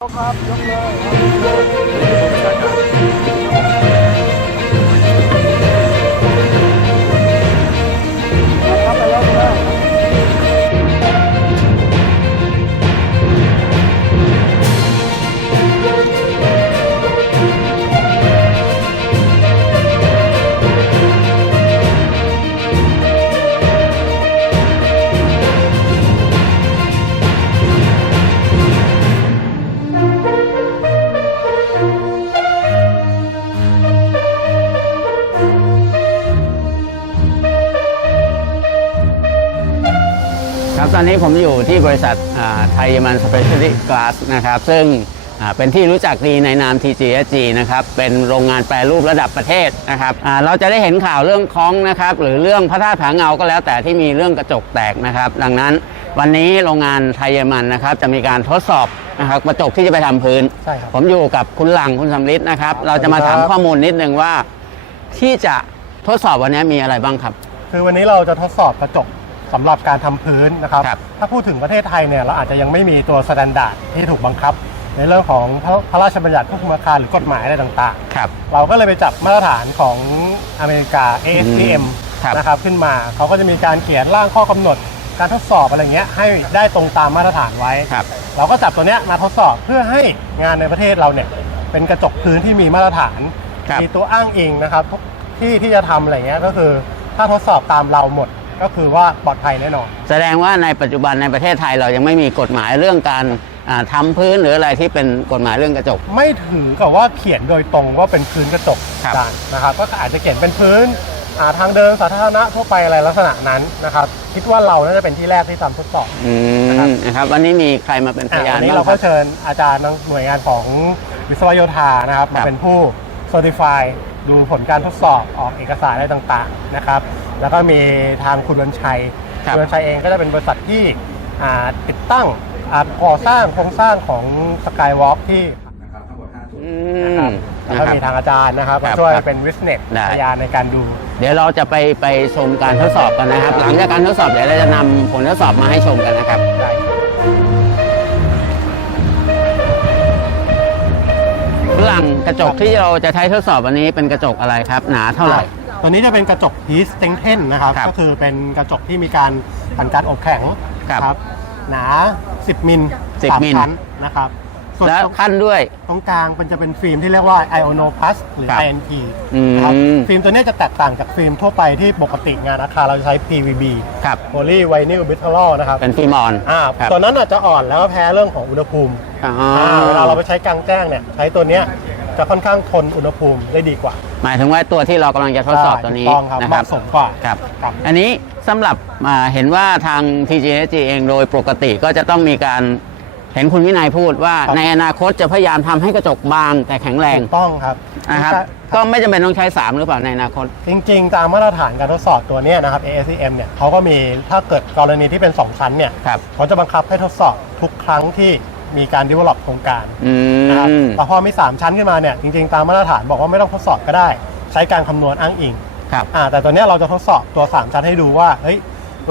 ครับยกเลย ครับตอนนี้ผมอยู่ที่บริษัทไทยมันสเปเชียลิกลาสนะครับซึ่งอ่าเป็นที่รู้จักดีในนาม TGSG นะครับเป็นโรงงานแปรรูประดับประเทศนะครับอ่าเราจะได้เห็นข่าวเรื่องคล้องนะครับหรือเรื่องพระธาตุผาเงาก็แล้วแต่ที่มีเรื่องกระจกแตกนะครับดังนั้นวันนี้โรงงานไทยมันนะครับจะมีการทดสอบนะครับกระจกที่จะไปทำพื้นใช่ครับผมอยู่กับคุณหลังคุณสำลิดนะครับเราจะมาถามข้อมูลนิดนึงว่าที่จะทดสอบวันนี้มีอะไรบ้างครับ คือวันนี้เราจะทดสอบกระจก สำหรับการทำพื้นนะครับ ครับ ถ้าพูดถึงประเทศไทยเนี่ยเราอาจจะยังไม่มีตัวสแตนดาร์ดที่ถูกบังคับ ในเรื่องของพระพระราชบัญญัติควบคุมอาคารหรือกฎหมายอะไรต่างครับ ๆ เราก็เลยไปจับมาตรฐานของอเมริกา ASTM ครับ นะครับขึ้นมาเขาก็จะมีการเขียนร่างข้อกำหนด การทดสอบอะไรเงี้ยให้ได้ตรงตามมาตรฐานไว้ ครับ เราก็จับตัวเนี้ยมาทดสอบเพื่อให้งานในประเทศเราเนี่ยเป็นกระจกพื้นที่มีมาตรฐาน ครับมีตัวอ้างอิงนะครับทุกที่ที่จะทำอะไรเงี้ยก็คือถ้าทดสอบตามเราหมด ก็คือว่าปลอดภัยแน่นอน แสดงว่าในปัจจุบันในประเทศไทยเรายังไม่มีกฎหมายเรื่องการอ่าทำาพื้นหรืออะไรที่เป็นกฎหมายเรื่องกระจก ไม่ถือกับว่าเขียนโดยตรงว่าเป็นพื้นกระจกครับกันนะครับ ก็อาจจะเขียนเป็นพื้นอ่าทางเดินสาธารณะทั่วไปอะไรลักษณะนั้นนะครับ คิดว่าเราน่าจะเป็นที่แรกที่ทำทดสอบ อืนะครับ มนะครับ วันนี้มีใครมาเป็นพอะยานวันนี้บ้างเราคก็รับ เชิญอาจารย์ทางหน่วยงานของวิศวโยธานะครับครัมาบเป็นผู้ Certify ดูผลการทดสอบออกเอกสารอะไรต่างๆนะครับ แล้วก็มีทางคุณวันชัยครับณวันชัยเองก็จะเป็นบริษัทที่อ่าติดตั้งอ่าก่อสร้างโครงสร้างของสกายวอล์กที่อืนะคมรับแล้วก็นะครับ มีทางอาจารย์นะครับครัมาบช่วยครับเป็นวิสเนสได้ พยานในการดู เดี๋ยวเราจะไปไปชมการทดสอบกันนะครับ หลังจากการทดสอบเดี๋ยวเราจะนำผลทดสอบมาให้ชมกันนะครับ ได้ หลังกระจกที่เราจะใช้ทดสอบวันนี้เป็นกระจกอะไรครับ หนาเท่าไหร่ ตัวนี้จะเป็นกระจกพีสเต็งเทนนะครับ ครับก็คือเป็นกระจกที่มีการผ่านการอบแข็งครับหนา 10 มิล10สามมิลชั้นนะครับส่วน แล้วขั้นด้วย ตรงกลางมันจะเป็นฟิล์มที่เรียกว่า Iono Plus หรือ ครับ INP อืมนะครับฟิล์มตัวนี้จะแตกต่างจากฟิล์มทั่วไปที่ปกติงานอาคารเราจะใช้ PVB ครับ Poly Vinyl Butyl นะครับเป็นฟิล์มออนอ่าครับตัวนั้นอาจจะอ่อนแล้วก็แพ้เรื่องของอุณหภูมิอ๋ออ่าเวลาเราไปใช้กลางแจ้งเนี่ยใช้ตัวเนี้ยจะค่อนข้างทนอุณหภูมิได้ดีกว่าหมายถึงว่าตัวที่เรากำลังจะทดสอบตัวนี้ถูกต้องครับนะเหครับ มาะสมกว่าครับ ครับ อันนี้สำหรับอ่าเห็นว่าทาง TGSG เองโดยปกติก็จะต้องมีการ เห็นคุณวินัยพูดว่าครับ ในอนาคตจะพยายามทำให้กระจกบางแต่แข็งแรงถูกต้องครับนะครับ ก็ไม่จำเป็นต้องใช้ 3 หรือเปล่าในอนาคต จริงๆ ตามมาตรฐานการทดสอบตัวเนี้ยนะครับ ASCM เนี่ยเขาก็มีถ้าเกิดกรณีที่เป็น 2 ชั้นเนี่ยครับ เขาจะบังคับให้ทดสอบทุกครั้งที่มีการ develop โครงการอืนะครับม แต่พอมี 3 ชั้นขึ้นมาเนี่ยจริงๆ ตามมาตรฐานบอกว่าไม่ต้องทดสอบก็ได้ ใช้การคำนวณอ้างอิงครับ อ่าแต่ตัวเนี้ยเราจะทดสอบตัว 3 ชั้นให้ดูว่าเฮ้ย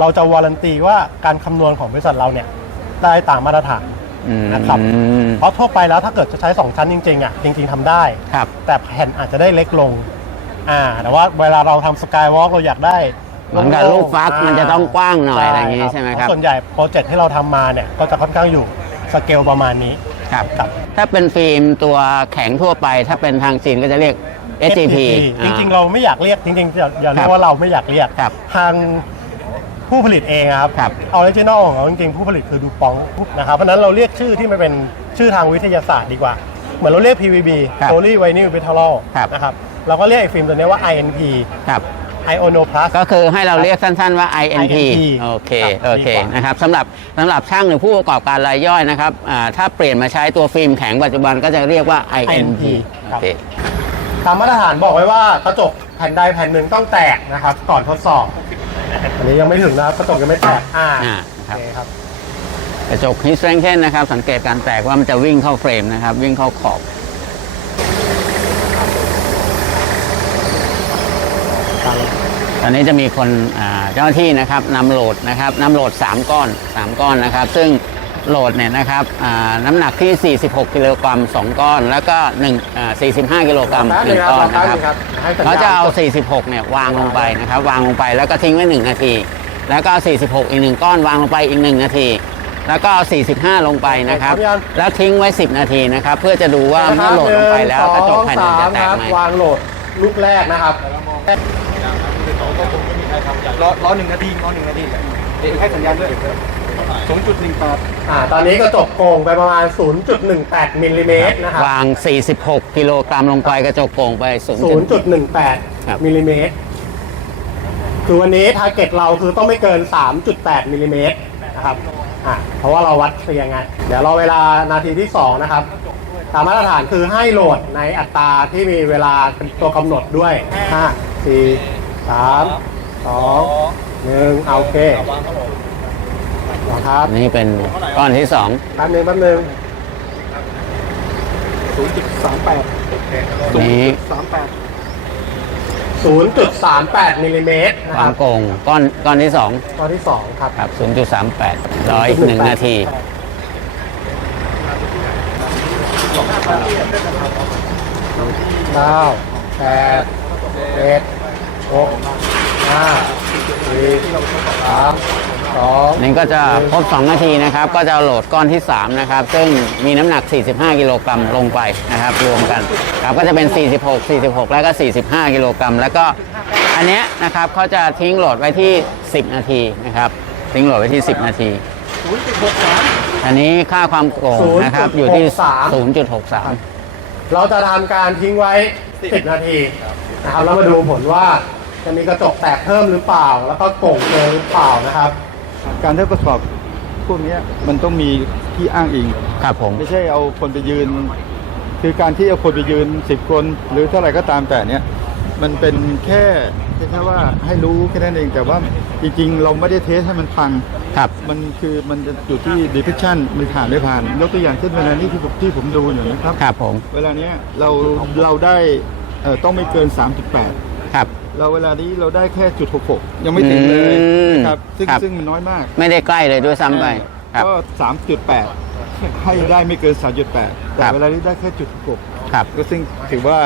เราจะวารันตีว่าการคำนวณของบริษัทเราเนี่ยได้ตามมาตรฐาน อืมนะครับเพราะทั่วไปแล้วถ้าเกิดจะใช้ 2 ชั้นจริงๆอะจริงๆทำได้ ครับ แต่แผ่นอาจจะได้เล็กลง อ่า แต่ว่าเวลาเราทำสกายวอล์กเราอยากได้เหมือนกับลูกฟักมันจะต้องกว้างหน่อยอะไรอย่างงี้นี้ใช่ไหมครับ ส่วนใหญ่โปรเจกต์ที่เราทำมาเนี่ยก็จะค่อนข้างอยู่สเกลประมาณนี้ ครับ ครับ ถ้าเป็นฟิล์มตัวแข็งทั่วไป ถ้าเป็นทางจีนก็จะเรียก SGP จริงๆ เราไม่อยากเรียกจริงๆอย่าอย่าเรียครักบว่าเราไม่อยากเรียก ครับ ทาง ผู้ผลิตเองอะครับครับออริจินอลของเขาจริงๆผู้ผลิตคือดูปองนะครับเพราะฉะนั้นเราเรียกชื่อที่มันเป็นชื่อทางวิทยาศาสตร์ดีกว่า เหมือนเราเรียก PVB ครับ Poly Vinyl Butyl ครับ นะครับเราก็เรียกไอ้ฟิล์มตัวนี้ว่า INP ครับ Iono Plus ก็คือให้เราเรียกสั้นๆว่า INP INP โอเคครับโอเคดีกว่านะครับสำหรับสำหรับช่างหรือผู้ประกอบการรายย่อยนะครับอ่าถ้าเปลี่ยนมาใช้ตัวฟิล์มแข็งปัจจุบันก็จะเรียกว่า INP INP โอครับ เค ตามมาตรฐานบอกไว้ว่ากระจกแผ่นใดแผ่นหนึ่งต้องแตกนะครับ ก่อนทดสอบ อันนี้ยังไม่ถึงนะครับกระจกยังไม่แตกอ่าอ่าโอครับ เคครับ กระจกฮิสแ r งเ n นะครับ สังเกตการแตกว่ามันจะวิ่งเข้าเฟรมนะครับ วิ่งเข้าขอบ ตอนนี้จะมีคนอ่าเจ้าหน้าที่นะครับนำโหลดนะครับนำโหลด 3 ก้อน 3 ก้อนนะครับ ซึ่ง โหลดเนี่ยนะครับอ่าน้ำหนักที่ 46 กิโลกรัม2ก้อน แล้วก็1อ่า45 กิโลกรัมแป๊บนึง1ครับก้อนรอแป๊บนะคนึรับงครับให้สัญญณเขาจะเอา 46 เนี่ยวางลงไปนะครับวางลงไปแล้วก็ทิ้งไว้ 1 นาที แล้วก็เอา46 อีก 1 ก้อนวางลงไปอีก 1 นาที แล้วก็เอา45 ลงไปนะครับครับ แล้วทิ้งไว้ 10 นาทีนะครับ เพื่อจะดูว่าเมื่อโหลดลงไปแล้วกระจกแผ่นหนึ่งจะแตกไหมวางโหลดลูกแรกนะครับรอรอหนึ่งนาทีรอหนึ่งนาทีเดี๋ยวให้สัญญาณด้วยศูนย์จุดหนึ่งแปด อ่าตอนนี้กระจกโกงไปประมาณ 0.18มิลลิเมตรนะครับ วาง 46 กิโลกรัมลงไปกระจกโก่งไป0ครับ 0.18มิลลิเมตรคือวันนี้ทาร์เก็ตเราคือต้องไม่เกิน 3.8มิลลิเมตรนะครับอ่าเพราะว่าเราวัดเรียงไง เดี๋ยวเราเวลานาทีที่ 2 นะครับ ตามมาตรฐานคือให้โหลดในอัตราที่มีเวลาเป็นตัวกำหนดด้วย 5 4 3 2 1 เอาโอเค นะครับนี่เป็นก้อนที่แป๊บนึงแป๊บนึงศูนย์จุดสามแปด2นี้สามแปด0.38มิลลิเมตรนะคควารัมบโก่งก้อนก้อนที่2ข้อที่2ครับครับ0.38รออีก1นาที เก้าแปดเจ็ดหกห้าสี่สาม สองนี่ก็จะครบ2นาทีนะครับ ก็จะโหลดก้อนที่ 3 นะครับ ซึ่งมีน้ำหนัก 45 กิโลกรัมลงไปนะครับ รวมกันครับก็จะเป็น 46 46 แล้วก็ 45 กิโลกรัมแล้วก็อันเนี้ยนะครับเขาจะทิ้งโหลดไว้ที่ 10 นาทีนะครับ ทิ้งโหลดไว้ที่ 10 นาทีอันนี้ค่าความโก่งนะครับอยู่ที่0.63 เราจะทำการทิ้งไว้ 10 นาทีนะครับแล้วมาดูผลว่าจะมีกระจกแตกเพิ่มหรือเปล่า แล้วก็โก่งเกินหรือเปล่านะครับ การทดสอบพวกเนี้ยมันต้องมีที่อ้างอิงครับผม ไม่ใช่เอาคนไปยืน คือการที่เอาคนไปยืนสิบคน หรือเท่าไหร่ก็ตามแต่เนี้ยมันเป็นแค่แค่ว่าให้รู้แค่นั้นเองแต่ว่าจริงๆ เราไม่ได้เทสให้มันพังครับมันคือมันจะอยู่ที่ detection มีผ่านไม่ผ่านยกตัวอย่างเช่นเวลานี้ที่ผมที่ผมดูอยู่นะครับครับผมเวลาเนี้ยเราเราได้เอ่อต้องไม่เกิน 3.8 ครับ เราเวลานี้เราได้แค่จุด66ยังไม่ถึงเลยอืมนะครับซึ่งครับ ซึ่งมันน้อยมากไม่ได้ใกล้เลยด้วยซ้ำไปครับ ก็3.8 ให้ได้ไม่เกิน 3.8 แต่ครับ เวลานี้ได้แค่จุด66ครับ ก็ซึ่งถือว่า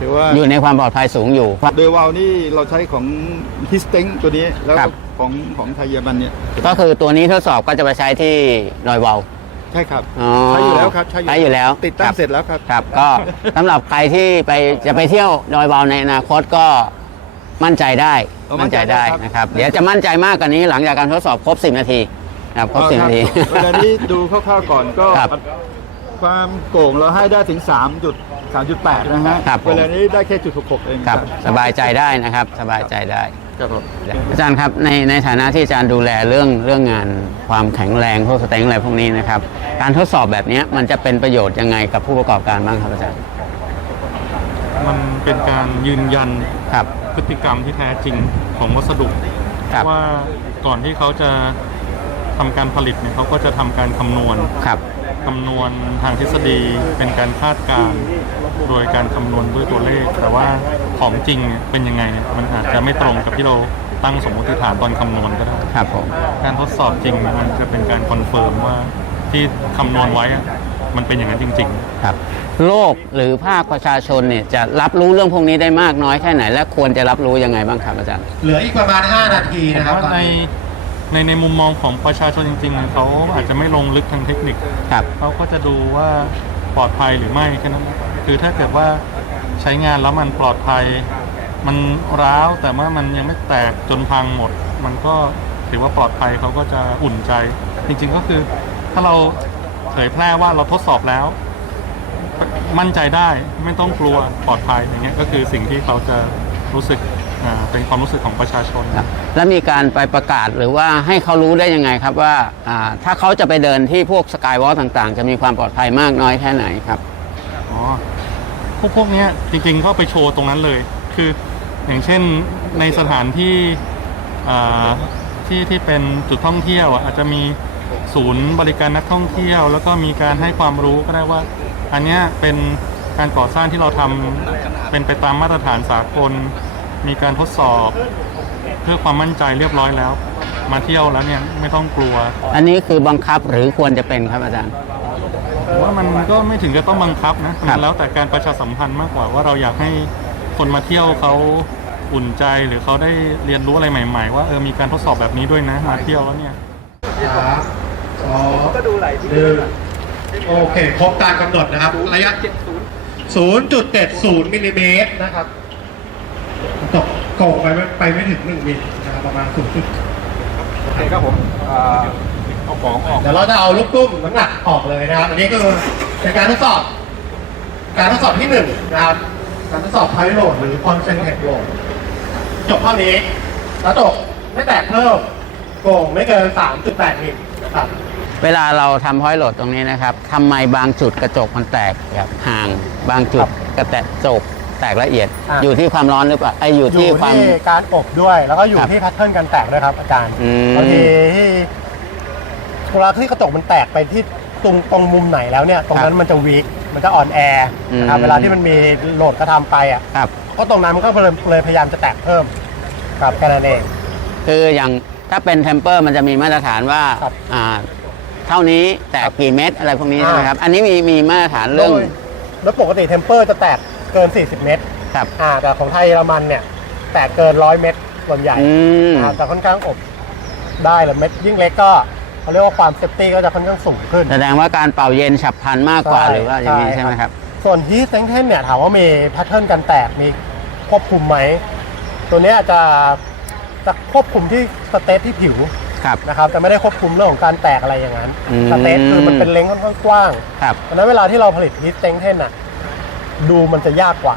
ถือว่า อยู่ในความปลอดภัยสูงอยู่ โดยวาล์วนี่เราใช้ของฮิสเต็งตัวนี้แล้วครัก็บของของไทยเยอรมันเนี่ยก็คือตัวนี้ทดสอบก็จะไปใช้ที่ดอยวาลใช่ครับอ๋อใช้อยู่แล้วครับใช้อยู่แล้วติดตั้คงรับเสร็จแล้วครับครับ ก็สำหรับใครที่ไปจะไปเที่ยวดอยวาลในอนาคตก็มั่นใจได้เออมั่มั่นนใจใจได้ได้ครับนะครับเดี๋ยวจะมั่นใจมากกว่านี้หลังจากการทดสอบครบ 10 นาทีครับครบ 10 นาทีเวลานี้ดูคร่าวๆก่อนก็ครับความโก่งเราให้ได้ถึง 3 จุด 3.8 นะฮะครับผมเวลานี้ได้แค่จุด 66 เองครับ สบายใจได้นะครับ สบายใจได้ ครับผมอาจารย์ครับในในฐานะที่อาจารย์ดูแลเรื่องเรื่องงานความแข็งแรงพวกสเต็งอะไรพวกนี้นะครับ การทดสอบแบบนี้มันจะเป็นประโยชน์ยังไงกับผู้ประกอบการบ้างครับอาจารย์ มันเป็นการยืนยันครับพฤติกรรมที่แท้จริงของวัสดุครับว่าก่อนที่เขาจะทำการผลิตเนี่ยเขาก็จะทำการคำนวณครับ คำนวณทางทฤษฎีเป็นการคาดการณ์โดยการคำนวณด้วยตัวเลข แต่ว่าของจริงเนี่ยเป็นยังไงเนี่ยมันอาจจะไม่ตรงกับที่เราตั้งสมมติฐานตอนคำนวณก็ได้ครับผมการทดสอบจริงเนี่ยมันจะเป็นการคอนเฟิร์มว่าที่คำนวณไว้อะมันเป็นอย่างนั้นจริง ๆ ครับ โลกหรือภาคประชาชนเนี่ยจะรับรู้เรื่องพวกนี้ได้มากน้อยแค่ไหน และควรจะรับรู้ยังไงบ้างครับอาจารย์ เหลืออีกประมาณ 5 นาทีนะครับว่าใน ในในมุมมองของประชาชนจริงๆ เขาอาจจะไม่ลงลึกทางเทคนิค ครับ เขาก็จะดูว่าปลอดภัยหรือไม่แค่นั้นคือถ้าเกิดว่าใช้งานแล้วมันปลอดภัย มันร้าวแต่ว่ามันยังไม่แตกจนพังหมด มันก็ถือว่าปลอดภัยเขาก็จะอุ่นใจ จริงๆก็คือถ้าเราเผยแพร่ว่าเราทดสอบแล้ว มั่นใจได้ไม่ต้องกลัวปลอดภัยอย่างเงี้ยก็คือสิ่งที่เขาจะรู้สึกอ่า เป็นความรู้สึกของประชาชน ครับแล้วมีการไปประกาศหรือว่าให้เขารู้ได้ยังไงครับว่าอ่าถ้าเขาจะไปเดินที่พวกสกายวอล์ต่างๆ จะมีความปลอดภัยมากน้อยแค่ไหนครับ อ๋อพวกพวกเนี้ยจริงๆก็ไปโชว์ตรงนั้นเลย คืออย่างเช่นในสถานที่อ่าที่ที่เป็นจุดท่องเที่ยวอะอาจจะมีศูนย์บริการนักท่องเที่ยว แล้วก็มีการให้ความรู้ก็ได้ว่า อันเนี้ยเป็นการก่อสร้างที่เราทำเป็นไปตามมาตรฐานสากล มีการทดสอบเพื่อความมั่นใจเรียบร้อยแล้ว มาเที่ยวแล้วเนี่ยไม่ต้องกลัว อันนี้คือบังคับหรือควรจะเป็นครับอาจารย์ ผมว่ามันก็ไม่ถึงจะต้องบังคับนะครัมับนแล้วแต่การประชาสัมพันธ์มากกว่าว่าเราอยากให้คนมาเที่ยวเขาอุ่นใจหรือเขาได้เรียนรู้อะไรใหม่ ๆ ว่าเออมีการทดสอบแบบนี้ด้วยนะมาเที่ยวแล้วเนี่ย สามสองก็ดูไหลที่หนึ่งโอเค ครบตามกำหนดนะครับ ระยะ 0.70มิลลิเมตรนะครับ ตกโก่งไปไม่ไปไม่ถึง1มิลนะครับประมาณ0จุดโอเคครับผมเอาของออกเดี๋ยวเราจะเอาลูกตุ้มน้ำหนักออกเลยนะครับ อันนี้คือเป็นการทดสอบ การทดสอบที่หนึ่งนะครับ การทดสอบไพโหลดหรือ concentrate load จบเท่านี้แล้วตกไม่แตกเพิ่มโก่งไม่เกิน 3.8มิลนะครับเวลาเราทำพอยต์โหลดตรงนี้นะครับทำไมบางจุดกระจกมันแตกแบบห่างบางจุดกระแตกจก แตกละเอียด อะ อยู่ที่ความร้อนหรือเปล่าไอยอยู่อที่ยู่ความ ที่การอบด้วย แล้วก็อยู่ครับที่แพทเทิร์นการแตกด้วยครับอาจารย์อืม บางทีที่เวลาที่กระจกมันแตกไปที่ตรงตรงมุมไหนแล้วเนี่ย ตรงนั้นมันจะวีคมันจะอ่อนแอนะครับอืมเวลาที่มันมีโหลดกระทำไปอะครับ ก็ตรงนั้นมันก็เลยเลยพยายามจะแตกเพิ่มครับแค่นั้นเอง คืออย่างถ้าเป็นเทมเปอร์มันจะมีมาตรฐานว่าครับอ่าเท่านี้แตกกี่เม็ดอะไรพวกนี้อ่าใช่ไหมครับ อันนี้มีมีมาตรฐานเรื่อง โดยโดยปกติเทมเปอร์จะแตก เกิน 40 เมตรครับ อ่าแต่ของไทยเยอรมันเนี่ยแตกเกิน 100 เมตรส่วนใหญ่อืมนะครับแต่ค่อนข้างอบได้เลยเม็ดยิ่งเล็กก็เขาเรียกว่าความเซฟตี้ก็จะค่อนข้างสูงขึ้น แสดงว่าการเป่าเย็นฉับพลันมากกว่าใช่หรือว่าอย่างนี้ใช่ใช่ไหมครับส่วนที่เซ็งเทนเนี่ยถามว่ามีแพทเทิร์นการแตกมีควบคุมไหม ตัวเนี้ยจะจะควบคุมที่สเตทที่ผิวครับ นะครับจะไม่ได้ควบคุมเรื่องของการแตกอะไรอย่างนั้น อืม สเตทคือมันเป็นเลนส์ค่อนข้างกว้างครับ เพราะฉะนั้นเวลาที่เราผลิตฮิตเซ็งเทนอะ ดูมันจะยากกว่า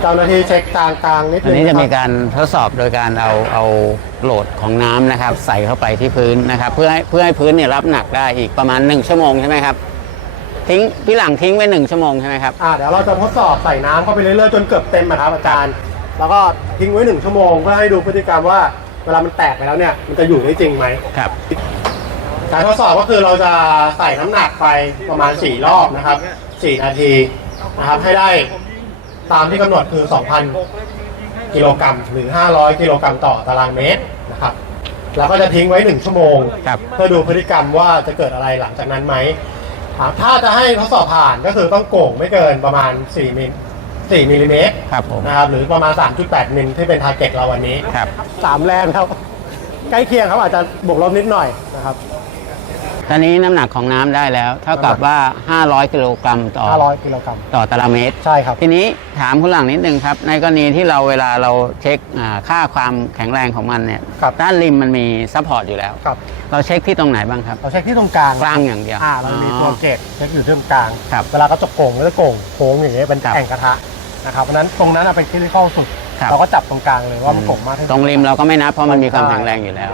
เจ้าหน้าที่เช็คกลางกลางๆนิดอันึนงนี้จะคมีรับการทดสอบโดยการเอาเอาโหลดของน้ำนะครับ ใส่เข้าไปที่พื้นนะครับ เพื่อให้เพื่อให้พื้นเนี่ยรับหนักได้อีกประมาณ 1 ชั่วโมงใช่ไหมครับทิ้งพี่หลังทิ้งไว้1ชั่วโมงใช่ไหมครับอ่าเดี๋ยวเราจะทดสอบใส่น้ำเข้าไปเรื่อยๆจนเกือบเต็มอะครับอาจารย์ แล้วก็ทิ้งไว้หนึ่งชั่วโมงเพื่อให้ดูพฤติกรรมว่าเวลามันแตกไปแล้วเนี่ยมันจะอยู่ได้จริงไหมครับการทดสอบก็คือเราจะใส่น้ำหนักไปประมาณ 4 รอบนะครับ 4 นาที นะครับให้ได้ตามที่กำหนดคือ 2,000 กิโลกรัมหรือ 500 กิโลกรัมต่อตารางเมตรนะครับแล้วก็จะทิ้งไว้ 1 ชั่วโมง ครับเพื่อดูพฤติกรรมว่าจะเกิดอะไรหลังจากนั้นไหมครับถ้าจะให้ทดสอบผ่านก็คือต้องโก่งไม่เกินประมาณ 4มิล4มิลลิเมตรครับผมนะครับหรือประมาณ 3.8 มิลที่เป็นทาร์เก็ตเราวันนี้ ครับ สามแรงครับ ใกล้เคียงครับอาจจะบวกลบนิดหน่อยนะครับ ตอนนี้น้ำหนักของน้ำได้แล้ว เท่ากับว่า 500 กิโลกรัมต่อ500กิโลกรัมต่อตารางเมตร ใช่ครับ ทีนี้ถามคุณหลังนิดนึงครับ ในกรณีที่เราเวลาเราเช็คอ่าค่าความแข็งแรงของมันเนี่ยครับด้านริมมันมีซัพพอร์ตอยู่แล้ว ครับ เราเช็คที่ตรงไหนบ้างครับ เราเช็คที่ตรงกลางกลางอย่างเดียวอ่าเรามีตัวเกตเช็คอยู่ที่ตรงกลาง ครับ เวลากระจกโก่งก็จะโก่งโค้งอย่างเงี้ยเป็นครับ แอ่งกระทะนะครับเพราะฉะนั้นตรงนั้นอะเป็นคริติคอลสุด ครับเราก็จับตรงกลางเลยว่ามันโก่งมากที่สุด ตรงริมเราก็ไม่นับเพราะมันมีความใช่แข็งแรงอยู่แล้ว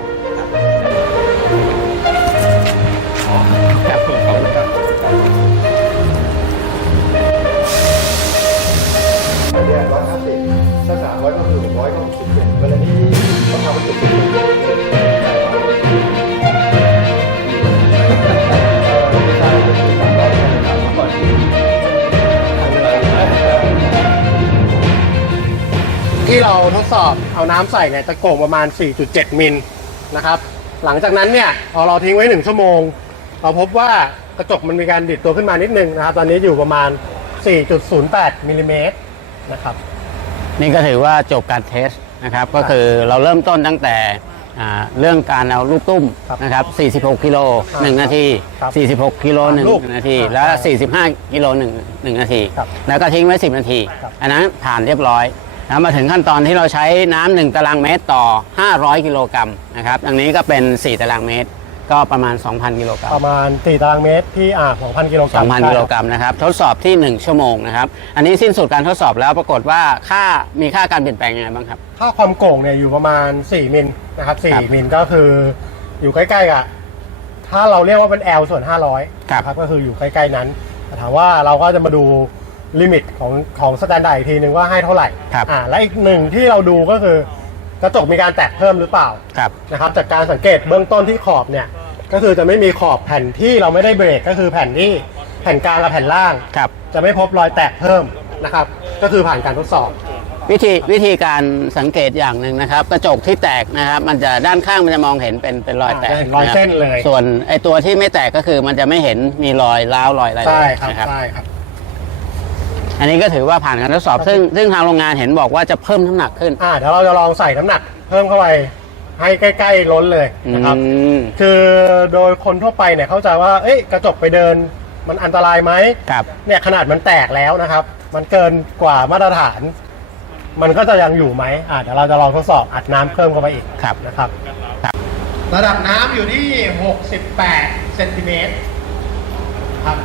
เราทดสอบเอาน้ำใส่เนี่ยจะโก่งประมาณ 4.7 มิลนะครับ หลังจากนั้นเนี่ยพอเราทิ้งไว้ 1 ชั่วโมง เราพบว่ากระจกมันมีการดิดตัวขึ้นมานิดนึงนะครับ ตอนนี้อยู่ประมาณ 4.08มิลลิเมตรนะครับ นี่ก็ถือว่าจบการเทสนะครับ ก็คือเราเริ่มต้นตั้งแต่อ่าเรื่องการเอาลูกตุ้มครับนะครับ 46 กิโลครับ1นาที ครับ46 กิโล ลูก1 นาทีครับแล้ว45 กิโล 1 1นาที ครับแล้วก็ทิ้งไว้ 10 นาที ครับ อันนั้นผ่านเรียบร้อย แล้วมาถึงขั้นตอนที่เราใช้น้ำ1ตารางเมตรต่อ 500 กิโลกรัมนะครับอันนี้ก็เป็น 4 ตารางเมตร ก็ประมาณ 2,000 กิโลกรัม ประมาณ 4 ตารางเมตรที่อ่า2,000 กิโลกรัม2,000 กิโลกรัมนะครับ ทดสอบที่ 1 ชั่วโมงนะครับ อันนี้สิ้นสุดการทดสอบแล้วปรากฏว่าค่ามีค่าการเปลี่ยนแปลงยังไงบ้างครับ ค่าความโก่งเนี่ยอยู่ประมาณ 4 มิลนะครับครับ4มิลก็คืออยู่ใกล้ๆกับถ้าเราเรียกว่าเป็น L ส่วน 500ครับนะก็คืออยู่ใกล้ๆนั้นแต่ถามว่าเราก็จะมาดู ลิมิตของของสแตนดาร์ดอีกทีนึงว่าให้เท่าไหร่ครับอ่าและอีกหนึ่งที่เราดูก็คือกระจกมีการแตกเพิ่มหรือเปล่าครับนะครับ จากการสังเกตเบื้องต้นที่ขอบเนี่ยก็คือจะไม่มีขอบแผ่นที่เราไม่ได้เบรกก็คือแผ่นที่แผ่นกลางกับแผ่นล่างครับจะไม่พบรอยแตกเพิ่มนะครับ ก็คือผ่านการทดสอบ วิธีวิธีการสังเกตอย่างหนึ่งนะครับ กระจกที่แตกนะครับ มันจะด้านข้างมันจะมองเห็นเป็นเป็นรอยแตกอ่าเป็นรอยเส้นเลยะคบส่วนไอตัวที่ไม่แตกก็คือมันจะไม่เห็นมีรอยร้าวรอยอะไรใช่ครับนะครับใช่ครับ อันนี้ก็ถือว่าผ่านการทดสอบ ซึ่งซึ่งทางโรงงานเห็นบอกว่าจะเพิ่มน้ำหนักขึ้น อ่าเดี๋ยวเราจะลองใส่น้ำหนัก เพิ่มเข้าไปให้ใกล้ ๆ ล้นเลยนะครับ อืมคือโดยคนทั่วไปเนี่ยเข้าใจว่าเอ้ยกระจกไปเดินมันอันตรายไหมครับ เนี่ยขนาดมันแตกแล้วนะครับ มันเกินกว่ามาตรฐาน มันก็จะยังอยู่ไหมอ่าเดี๋ยวเราจะลองทดสอบอัดน้ำเพิ่มเข้าไปอีกครับ นะครับ ครับ ระดับน้ำอยู่ที่ 68เซนติเมตรครับ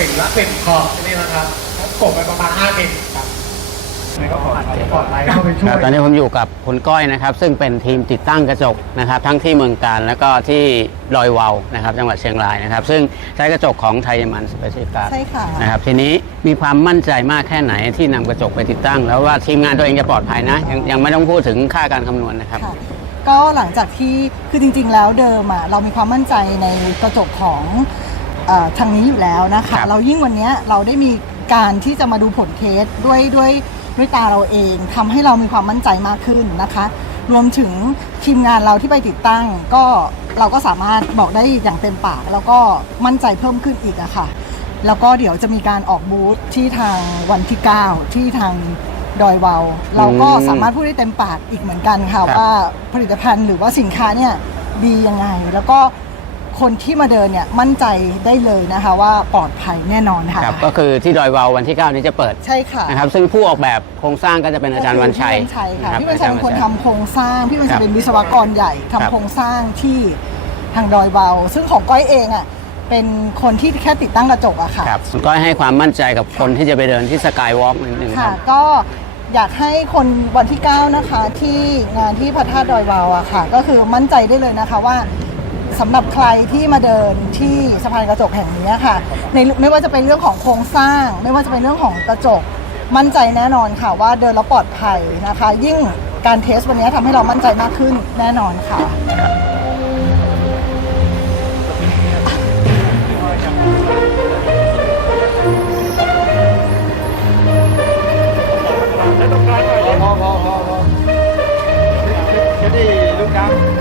ปิดละปิดขอบนี่นะครับกบไปประมาณ5เมตรครับนี่ก็ปลอดภัยปลอดภัยเข้าไปช่ควรับยตอนนี้ผมอยู่กับคุณก้อยนะครับ ซึ่งเป็นทีมติดตั้งกระจกนะครับ ทั้งที่เมืองการ แล้วก็ที่ดอยวาวนะครับ จังหวัดเชียงรายนะครับ ซึ่งใช้กระจกของไทยมันสเปเชียลการใช่ค่ะนะครับทีนี้มีความมั่นใจมากแค่ไหนที่นำกระจกไปติดตั้ง แล้วว่าทีมงานตัวเองจะปลอดภัยนะยังยังไม่ต้องพูดถึงค่าการคำนวณนะครับค่ะก็หลังจากที่คือจริง ๆ แล้วเดิมอะเรามีความมั่นใจในกระจกของ เออทางนี้อยู่แล้วนะครัคะบเรายิ่งวันเนี้ยเราได้มีการที่จะมาดูผลเคสด้วยด้วยด้วยตาเราเองทำให้เรามีความมั่นใจมากขึ้นนะคะ รวมถึงทีมงานเราที่ไปติดตั้ง ก็เราก็สามารถบอกได้อย่างเต็มปาก แล้วก็มั่นใจเพิ่มขึ้นอีกอะค่ะ แล้วก็เดี๋ยวจะมีการออกบูธที่ทางวันที่ 9 ที่ทางดอยวาวเราก็สามารถพูดได้เต็มปากอีกเหมือนกันค่ะครับ ว่าผลิตภัณฑ์หรือว่าสินค้าเนี่ยดียังไง แล้วก็ คนที่มาเดินเนี่ยมั่นใจได้เลยนะคะว่าปลอดภัยแน่นอนค่ะ ครับก็คือที่ดอยวาววันที่ 9 นี้จะเปิดใช่ค่ะนะครับซึ่งผู้ออกแบบโครงสร้างก็จะเป็นอาจารย์วันชัยพี่วันชัยค่ะรับพี่วันชัยเป็นคนทำโครงสร้างพี่วันชัครัยบเป็นวิศวกรใหญ่ทำครับโครงสร้างที่ทางดอยเบา ซึ่งของก้อยเองอะเป็นคนที่แค่ติดตั้งกระจกอะค่ะครับก็ให้ความมั่นใจกับคนที่จะไปเดินที่สกายวอล์กนิดนึงคค่ะรับก็อยากให้คนวันที่ 9 นะคะ ที่งานที่พระธาตุดอยวาวอะค่ะ ก็คือมั่นใจได้เลยนะคะว่า สำหรับใครที่มาเดินที่สะพานกระจกแห่งนี้ค่ะในไม่ว่าจะเป็นเรื่องของโครงสร้าง ไม่ว่าจะเป็นเรื่องของกระจก มั่นใจแน่นอนค่ะว่าเดินแล้วปลอดภัยนะคะ ยิ่งการเทสวันนี้ทำให้เรามั่นใจมากขึ้นแน่นอนค่ะ พอพอพอพอเดี๋ดีลูกครับ